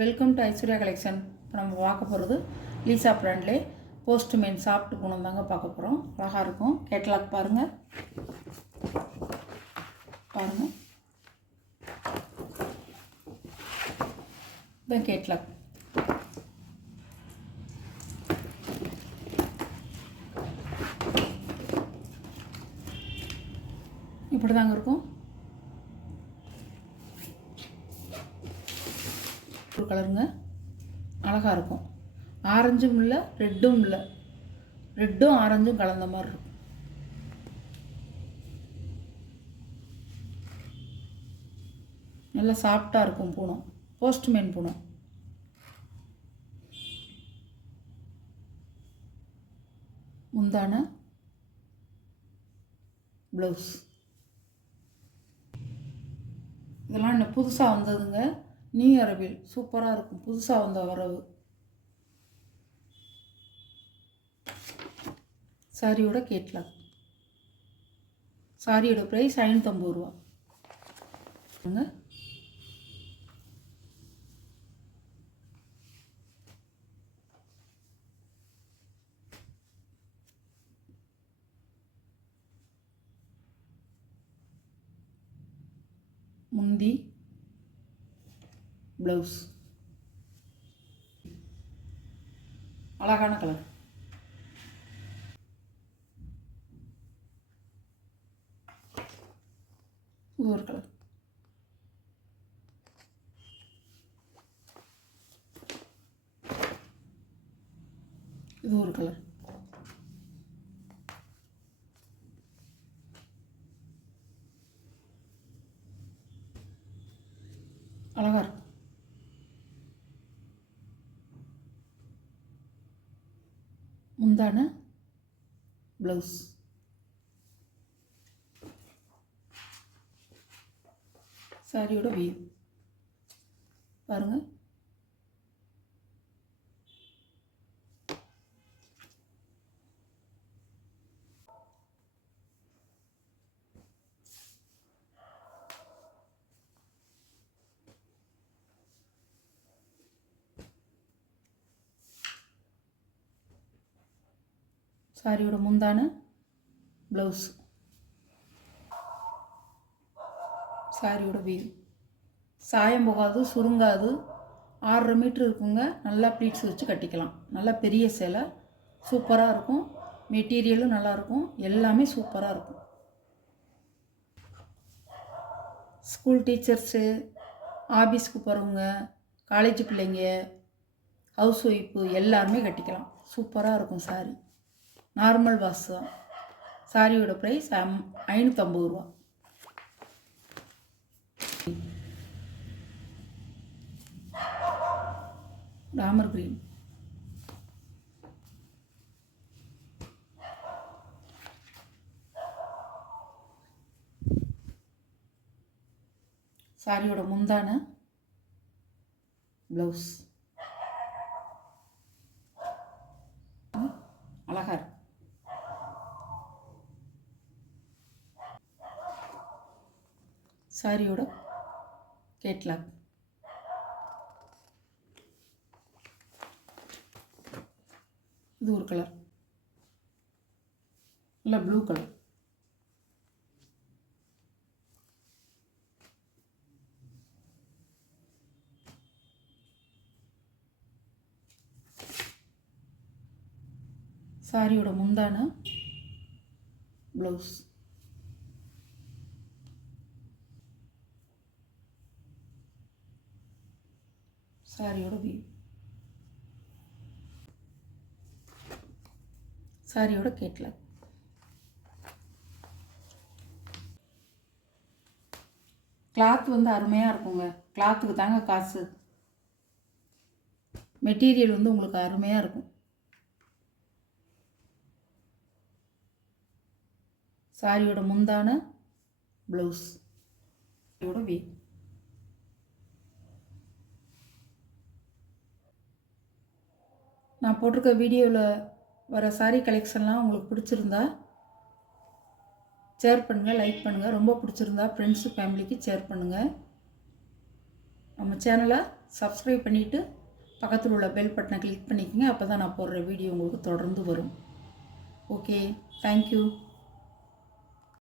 Welcome to Aishwarya collection. இப்போ நம்ம பார்க்க போகிறது லீசா பிராண்ட்லே போஸ்ட்மேன் சாஃப்ட் குணம் தாங்க பார்க்க போகிறோம். அழகாக இருக்கும். கேட்லாக் பாருங்கள் இதுதான் கேட்லாக். இப்படி தாங்க இருக்கும். ஒரு கலருங்க, அழகாக இருக்கும். ஆரஞ்சும் இல்லை, ரெட்டும் இல்லை, ரெட்டும் ஆரஞ்சும் கலந்த மாதிரி இருக்கும். நல்லா சாஃப்டாக இருக்கும் பூனம். போஸ்ட்மேன் பூனம். முந்தான ப்ளவுஸ். இதெல்லாம் இன்னும் புதுசாக வந்ததுங்க. நியூ அரபில் சூப்பராக இருக்கும். புதுசாக வந்த வரவு. சாரியோட கேட்லாக். சாரியோட ப்ரைஸ் 550 ரூபா. முந்தி ப்ளவுஸ் அழகான கலர். இது ஒரு கலர். இது ஒரு கலர். அழகாக இருக்கும். முந்தான ப்ளவுஸ். சாரியோட வியூ பாருங்கள். சாரியோட முந்தான ப்ளவுஸ். சாரியோட வியூ. சாயம் போகாது, சுருங்காது. 6.5 மீட்ரு இருக்குங்க. நல்லா ப்ளீட்ஸ் வச்சு கட்டிக்கலாம். நல்லா பெரிய சேலை. சூப்பராக இருக்கும். மெட்டீரியலும் நல்லாயிருக்கும். எல்லாமே சூப்பராக இருக்கும். ஸ்கூல் டீச்சர்ஸு, ஆஃபீஸ்க்கு போகிறவங்க, காலேஜ் பிள்ளைங்க, ஹவுஸ் ஒய்ஃபு எல்லாருமே கட்டிக்கலாம். சூப்பராக இருக்கும் சாரி. நார்மல் வாஷ் தான். சாரியோட ப்ரைஸ் 550 ரூபா. ராமர் கிரீன். சாரியோட முந்தான ப்ளவுஸ். அழகா இருக்கு. சாரியோட கேட்லாக். இது ஒரு கலர். இல்லை, ப்ளூ கலர். சாரியோட முந்தான ப்ளவுஸ். சாரியோட வியூ. சாரியோட கேட்லாக். கிளாத் வந்து அருமையாக இருக்குங்க. கிளாத்துக்கு தாங்க காசு. மெட்டீரியல் வந்து உங்களுக்கு அருமையாக இருக்கும். சாரியோட முந்தான ப்ளவுஸ். சாரியோட வியூ. நான் போட்டிருக்க வீடியோவில் வர சாரீ கலெக்ஷன்லாம் உங்களுக்கு பிடிச்சிருந்தா ஷேர் பண்ணுங்கள், லைக் பண்ணுங்கள். ரொம்ப பிடிச்சிருந்தா ஃப்ரெண்ட்ஸு ஃபேமிலிக்கு ஷேர் பண்ணுங்கள். நம்ம சேனலை சப்ஸ்கிரைப் பண்ணிவிட்டு பக்கத்தில் உள்ள பெல் பட்டனை கிளிக் பண்ணிக்கோங்க. அப்போ தான் நான் போடுற வீடியோ உங்களுக்கு தொடர்ந்து வரும். Okay, thank you.